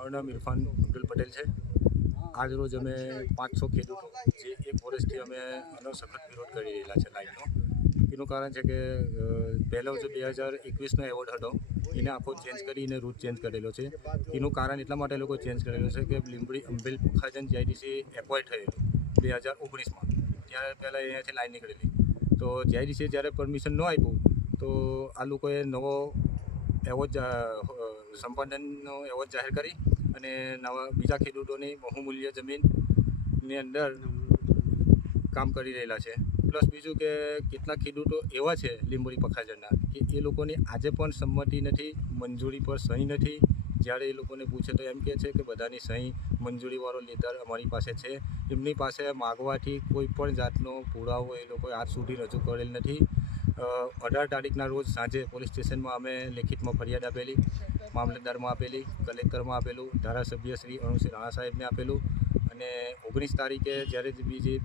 મારું નામ ઇરફાન અબ્દુલ પટેલ છે। આજ રોજ અમે 500 ખેડૂતો જે એક વર્ષથી અમે આનો સખત વિરોધ કરી રહેલા છે લાઈનનો। એનું કારણ છે કે પહેલો જે 2021નો એવોર્ડ હતો એને આખો ચેન્જ કરીને રૂટ ચેન્જ કરેલો છે। એનું કારણ એટલા માટે લોકો ચેન્જ કરેલું છે કે લીંબડી અંબેલ પુખાજન જીઆઈડીસી એપોઇન્ટ થયેલું 2019માં, ત્યારે પહેલાં અહીંયાથી લાઈન નીકળેલી। તો જીઆઈડીસીએ જ્યારે પરમિશન ન આપ્યું તો આ લોકોએ નવો એવોર્ડ સંપાદનનો એવોર્ડ જાહેર કરી અને નવા બીજા ખેડૂતોની બહુમૂલ્ય જમીનની અંદર કામ કરી રહેલા છે। પ્લસ બીજું કે કેટલાક ખેડૂતો એવા છે લીંબડી પખાજનના કે એ લોકોની આજે પણ સંમતિ નથી, મંજૂરી પર સહી નથી। જ્યારે એ લોકોને પૂછે તો એમ કહે છે કે બધાની સહી મંજૂરીવાળો લેટર અમારી પાસે છે। એમની પાસે માગવાથી કોઈ પણ જાતનો પુરાવો એ લોકોએ આજ સુધી રજૂ કરેલ નથી। 18 તારીખના રોજ સાંજે પોલીસ સ્ટેશનમાં અમે લેખિતમાં ફરિયાદ આપેલી, મામલતદારમાં આપેલી, કલેક્ટરમાં આપેલું, ધારાસભ્ય શ્રી અરુણસિંહ રાણા સાહેબને આપેલું અને 19 તારીખે જ્યારે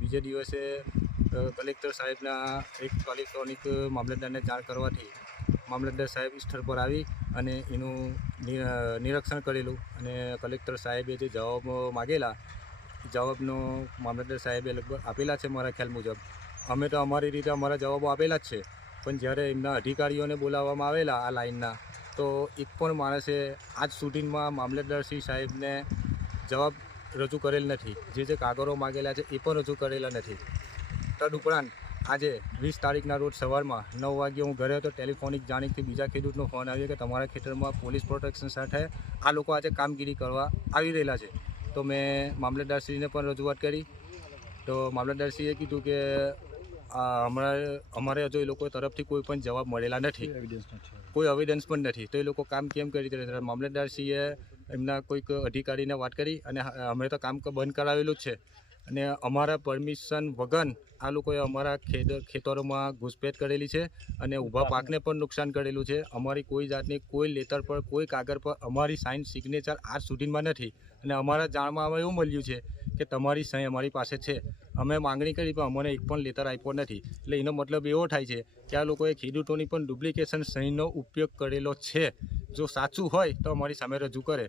બીજે દિવસે કલેક્ટર સાહેબના એક ઇલેક્ટ્રોનિક મામલતદારને જાણ કરવાથી મામલતદાર સાહેબ સ્થળ પર આવી અને એનું નિરીક્ષણ કરેલું અને કલેક્ટર સાહેબે જે જવાબ માગેલા જવાબનો મામલતદાર સાહેબે લગભગ આપેલા છે મારા ખ્યાલ મુજબ। અમે તો અમારી રીતે અમારા જવાબો આપેલા જ છે, પણ જ્યારે એમના અધિકારીઓને બોલાવવામાં આવેલા આ લાઇનના તો એક પણ માણસે આજ સુધીમાં મામલતદારશ્રી સાહેબને જવાબ રજૂ કરેલ નથી। જે કાગળો માગેલા છે એ પણ રજૂ કરેલા નથી। તદુપરાંત આજે 20 તારીખના રોજ સવારમાં 9 વાગ્યે હું ઘરે હતો, ટેલિફોનિક જાણીથી બીજા ખેડૂતનો ફોન આવ્યો કે તમારા ખેતરમાં પોલીસ પ્રોટેક્શન સાથે આ લોકો આજે કામગીરી કરવા આવી રહેલા છે। તો મેં મામલતદારશ્રીને પણ રજૂઆત કરી તો મામલતદારશ્રીએ કીધું કે અમારે હજુ એ લોકો તરફથી કોઈ પણ જવાબ મળેલા નથી, કોઈ એવિડન્સ પણ નથી, તો એ લોકો કામ કેમ કરી રહ્યા? મામલતદારશ્રીએ એમના કોઈક અધિકારીને વાત કરી અને અમે તો કામ બંધ કરાવેલું જ છે અને અમારા પરમિશન વગર આ લોકોએ અમારા ખેતરોમાં ઘૂસપેઠ કરેલી છે અને ઊભા પાકને પણ નુકસાન કરેલું છે। અમારી કોઈ જાતની કોઈ લેટર પર કોઈ કાગળ પર અમારી સાઇન સિગ્નેચર આજ સુધીમાં નથી અને અમારા જાણમાં એવું મળ્યું છે કે તમારી સહી અમારી પાસે છે। અમે માંગણી કરી પણ અમને એક પણ લેટર આપ્યો નથી। એટલે એનો મતલબ એવો થાય છે કે આ લોકોએ ખેડૂતોની પણ ડુપ્લિકેશન સહીનો ઉપયોગ કરેલો છે। જો સાચું હોય તો અમારી સામે રજૂ કરે।